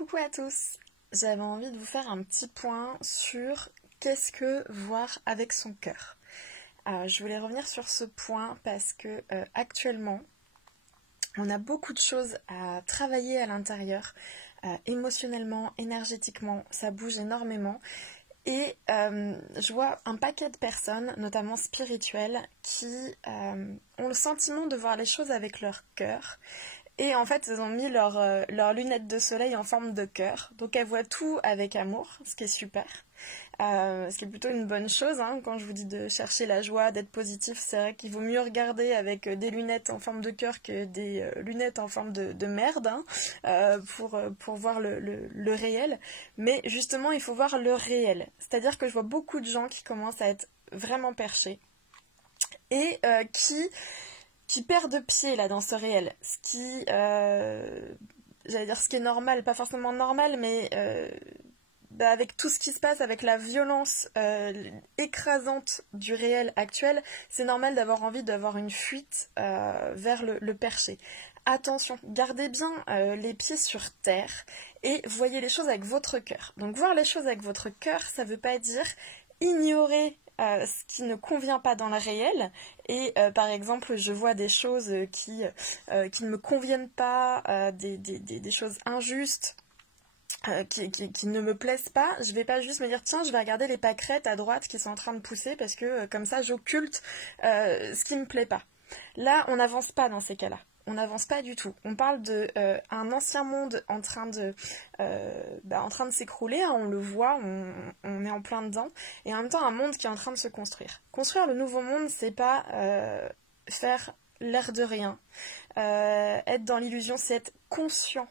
Coucou à tous, j'avais envie de vous faire un petit point sur qu'est-ce que voir avec son cœur. Je voulais revenir sur ce point parce que actuellement, on a beaucoup de choses à travailler à l'intérieur, émotionnellement, énergétiquement, ça bouge énormément. Et je vois un paquet de personnes, notamment spirituelles, qui ont le sentiment de voir les choses avec leur cœur. Et en fait, elles ont mis leurs lunettes de soleil en forme de cœur. Donc elles voient tout avec amour, ce qui est super. Ce qui est plutôt une bonne chose, hein. Quand je vous dis de chercher la joie, d'être positif, c'est vrai qu'il vaut mieux regarder avec des lunettes en forme de cœur que des lunettes en forme de merde, hein, pour voir le réel. Mais justement, il faut voir le réel. C'est-à-dire que je vois beaucoup de gens qui commencent à être vraiment perchés et qui perdent pied là dans ce réel. Ce qui, j'allais dire ce qui est normal, pas forcément normal, mais avec tout ce qui se passe, avec la violence écrasante du réel actuel, c'est normal d'avoir envie d'avoir une fuite vers le perché. Attention, gardez bien les pieds sur terre et voyez les choses avec votre cœur. Donc voir les choses avec votre cœur, ça veut pas dire ignorer ce qui ne convient pas dans le réel. Et par exemple, je vois des choses qui ne me conviennent pas, des choses injustes, qui ne me plaisent pas. Je vais pas juste me dire tiens, je vais regarder les pâquerettes à droite qui sont en train de pousser parce que comme ça j'occulte ce qui me plaît pas. Là, on n'avance pas dans ces cas-là. On n'avance pas du tout. On parle de un ancien monde en train de s'écrouler, hein, on le voit, on est en plein dedans, et en même temps un monde qui est en train de se construire. Construire le nouveau monde, c'est pas faire l'air de rien. Être dans l'illusion, c'est être conscient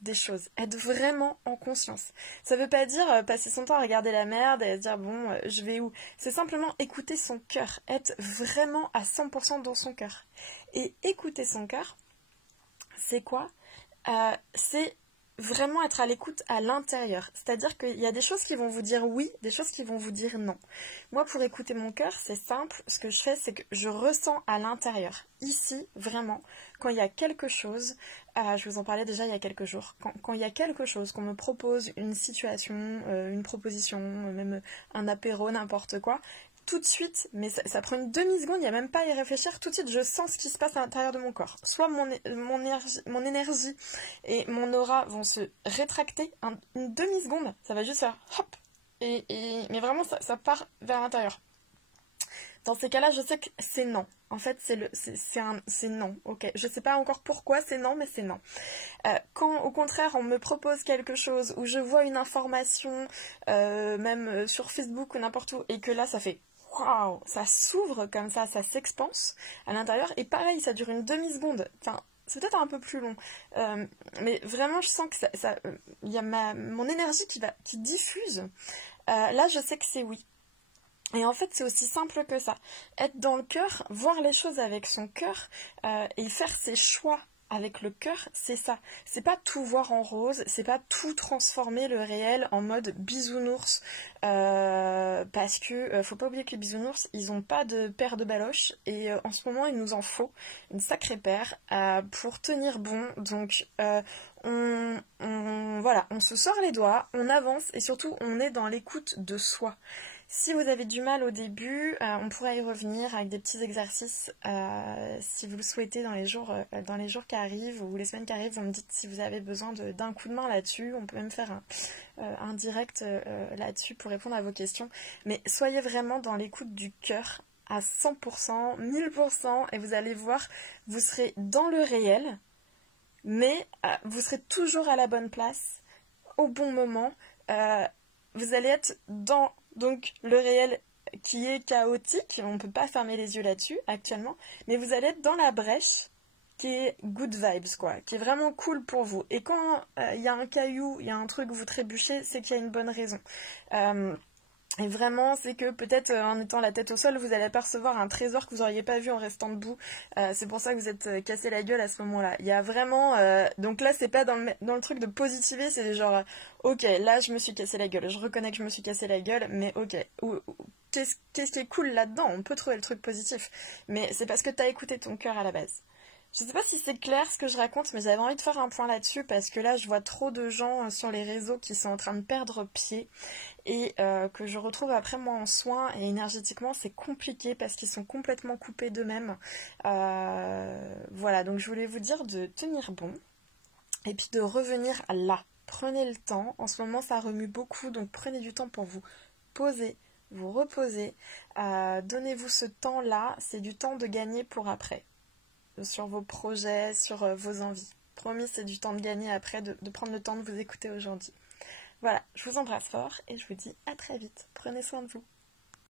des choses, être vraiment en conscience. Ça veut pas dire passer son temps à regarder la merde et à se dire bon, je vais où. C'est simplement écouter son cœur, être vraiment à 100% dans son cœur. Et écouter son cœur, c'est quoi ? C'est vraiment être à l'écoute à l'intérieur. C'est-à-dire qu'il y a des choses qui vont vous dire oui, des choses qui vont vous dire non. Moi, pour écouter mon cœur, c'est simple. Ce que je fais, c'est que je ressens à l'intérieur. Ici, vraiment, quand il y a quelque chose, je vous en parlais déjà il y a quelques jours, quand il y a quelque chose, qu'on me propose une situation, une proposition, même un apéro, n'importe quoi, tout de suite, mais ça prend une demi-seconde, il n'y a même pas à y réfléchir, tout de suite je sens ce qui se passe à l'intérieur de mon corps. Soit mon énergie et mon aura vont se rétracter une demi-seconde, ça va juste faire hop, mais vraiment ça part vers l'intérieur. Dans ces cas-là, je sais que c'est non. En fait, c'est non. Ok, je sais pas encore pourquoi c'est non, mais c'est non. Quand au contraire on me propose quelque chose ou je vois une information, même sur Facebook ou n'importe où, et que là ça fait waouh, ça s'ouvre comme ça s'expanse à l'intérieur, et pareil, ça dure une demi-seconde. Enfin, c'est peut-être un peu plus long, mais vraiment je sens que il y a mon énergie qui diffuse. Là, je sais que c'est oui. Et en fait, c'est aussi simple que ça. Être dans le cœur, voir les choses avec son cœur, et faire ses choix avec le cœur, c'est ça. C'est pas tout voir en rose, c'est pas tout transformer le réel en mode bisounours, parce que faut pas oublier que les bisounours, ils ont pas de paire de baloches, et en ce moment, il nous en faut une sacrée paire pour tenir bon. Donc, voilà, on se sort les doigts, on avance, et surtout, on est dans l'écoute de soi. Si vous avez du mal au début, on pourra y revenir avec des petits exercices si vous le souhaitez dans les jours qui arrivent ou les semaines qui arrivent. Vous me dites si vous avez besoin d'un coup de main là-dessus. On peut même faire un direct là-dessus pour répondre à vos questions. Mais soyez vraiment dans l'écoute du cœur à 100%, 1000%, et vous allez voir, vous serez dans le réel, mais vous serez toujours à la bonne place, au bon moment. Vous allez être dans donc le réel qui est chaotique, on ne peut pas fermer les yeux là-dessus actuellement, mais vous allez être dans la brèche qui est good vibes, quoi, qui est vraiment cool pour vous. Et quand il y a un caillou, il y a un truc, vous trébuchez, c'est qu'il y a une bonne raison. Et vraiment, c'est que peut-être en étant la tête au sol, vous allez apercevoir un trésor que vous n'auriez pas vu en restant debout. C'est pour ça que vous êtes cassé la gueule à ce moment-là. Il y a vraiment... donc là, c'est pas dans le truc de positiver, c'est genre... ok, là, je me suis cassé la gueule. Je reconnais que je me suis cassé la gueule, mais ok. Qu'est-ce qui est cool là-dedans ? On peut trouver le truc positif. Mais c'est parce que t'as écouté ton cœur à la base. Je sais pas si c'est clair ce que je raconte, mais j'avais envie de faire un point là-dessus parce que là, je vois trop de gens sur les réseaux qui sont en train de perdre pied et que je retrouve après moi en soins et énergétiquement, c'est compliqué parce qu'ils sont complètement coupés d'eux-mêmes. Voilà, donc je voulais vous dire de tenir bon et puis de revenir là. Prenez le temps. En ce moment, ça remue beaucoup, donc prenez du temps pour vous poser, vous reposer. Donnez-vous ce temps-là. C'est du temps de gagner pour après. Sur vos projets, sur vos envies. Promis, c'est du temps de gagner après, de prendre le temps de vous écouter aujourd'hui. Voilà, je vous embrasse fort et je vous dis à très vite. Prenez soin de vous.